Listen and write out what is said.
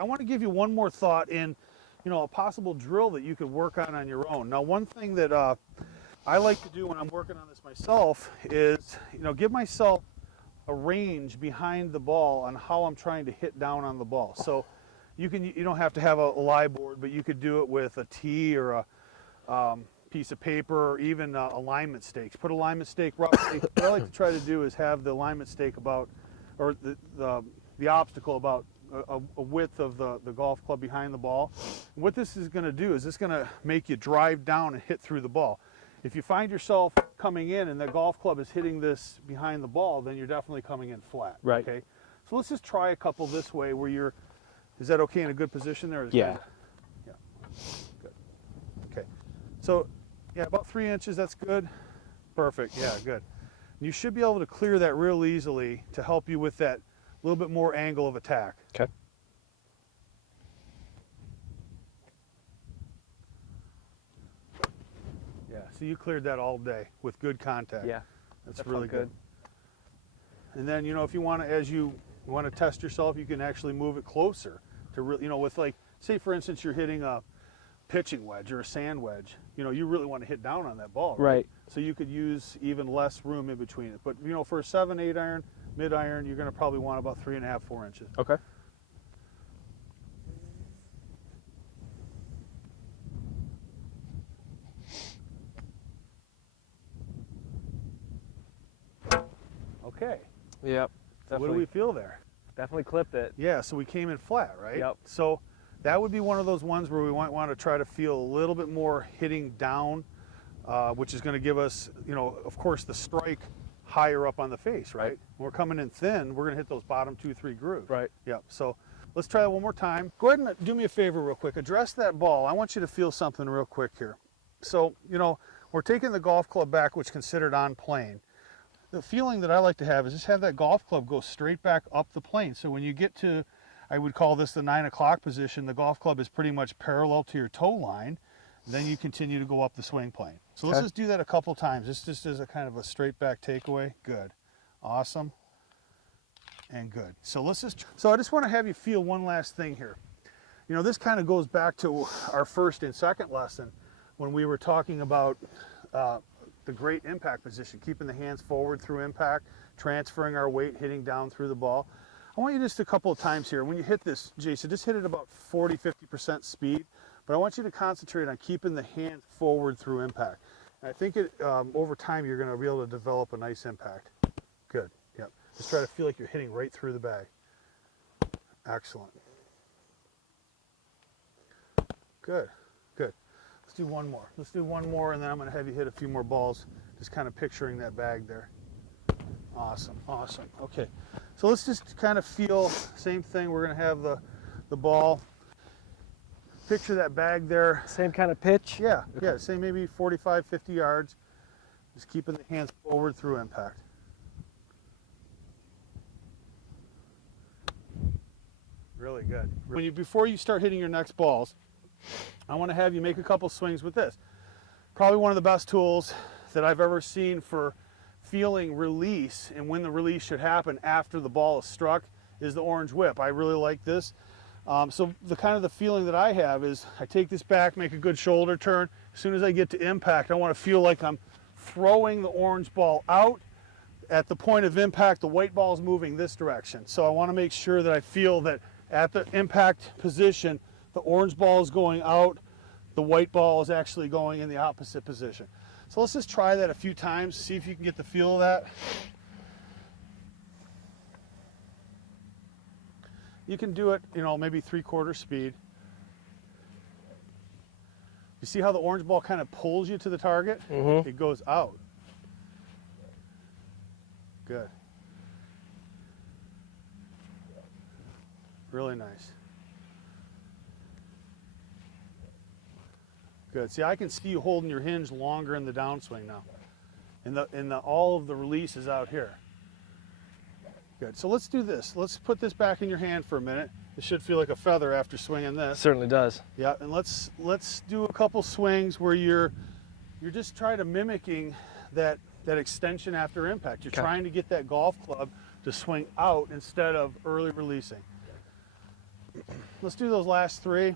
I want to give you one more thought in, a possible drill that you could work on your own. Now, one thing that I like to do when I'm working on this myself is, give myself a range behind the ball on how I'm trying to hit down on the ball. So you don't have to have a lie board, but you could do it with a tee or a piece of paper, or even alignment stakes. Put alignment stake roughly. What I like to try to do is have the alignment stake about, or the obstacle about a width of the golf club behind the ball. And what this is going to do is it's going to make you drive down and hit through the ball. If you find yourself coming in and the golf club is hitting this behind the ball, then you're definitely coming in flat. Right. Okay. So let's just try a couple this way where you're. Is that okay in a good position there? Yeah. Yeah. Good. Okay. So, yeah, about 3 inches. That's good. Perfect. Yeah, good. You should be able to clear that real easily to help you with that little bit more angle of attack. Okay. Yeah, so you cleared that all day with good contact. Yeah. That's really good. And then, if you want to, as you want to test yourself, you can actually move it closer to really, with like, say for instance, you're hitting a pitching wedge or a sand wedge. You really want to hit down on that ball, right? So you could use even less room in between it. But, for a 7-8 iron, mid iron, you're going to probably want about 3.5, 4 inches. Okay. Okay. Yep. So what do we feel there? Definitely clipped it. Yeah, so we came in flat, right? Yep. So that would be one of those ones where we might want to try to feel a little bit more hitting down, which is going to give us, of course, the strike higher up on the face, right? When we're coming in thin, we're going to hit those bottom 2-3 grooves. Right. Yep. So let's try that one more time. Go ahead and do me a favor real quick. Address that ball. I want you to feel something real quick here. So, we're taking the golf club back, which is considered on plane. The feeling that I like to have is just have that golf club go straight back up the plane. So when you get to, I would call this the 9 o'clock position, the golf club is pretty much parallel to your toe line. Then you continue to go up the swing plane. So let's just do that a couple times. This just is a kind of a straight back takeaway. Good. Awesome. And good. So I just want to have you feel one last thing here. This kind of goes back to our first and second lesson when we were talking about the great impact position, keeping the hands forward through impact, transferring our weight, hitting down through the ball. I want you just a couple of times here. When you hit this, Jason, just hit it about 40-50% speed, but I want you to concentrate on keeping the hand forward through impact. And I think over time you're going to be able to develop a nice impact. Good. Yep. Just try to feel like you're hitting right through the bag. Excellent. Good. Good. Let's do one more. Let's do one more, and then I'm going to have you hit a few more balls, just kind of picturing that bag there. Awesome, awesome. Okay, so let's just kind of feel, same thing. We're going to have the ball. Picture that bag there. Same kind of pitch? Yeah, yeah, say maybe 45, 50 yards. Just keeping the hands forward through impact. Really good. Before you start hitting your next balls, I want to have you make a couple swings with this. Probably one of the best tools that I've ever seen for feeling release and when the release should happen after the ball is struck is the orange whip. I really like this. So the feeling that I have is I take this back, make a good shoulder turn. As soon as I get to impact, I want to feel like I'm throwing the orange ball out. At the point of impact, the white ball is moving this direction. So I want to make sure that I feel that at the impact position, the orange ball is going out, the white ball is actually going in the opposite position. So let's just try that a few times, see if you can get the feel of that. You can do it, maybe 3/4 speed. You see how the orange ball kind of pulls you to the target? Mm-hmm. It goes out. Good. Really nice. Good. See, I can see you holding your hinge longer in the downswing now. And all of the release is out here. Good. So let's do this. Let's put this back in your hand for a minute. It should feel like a feather after swinging this. Certainly does. Yeah, and let's do a couple swings where you're just trying to mimicking that extension after impact. You're trying to get that golf club to swing out instead of early releasing. Let's do those last three.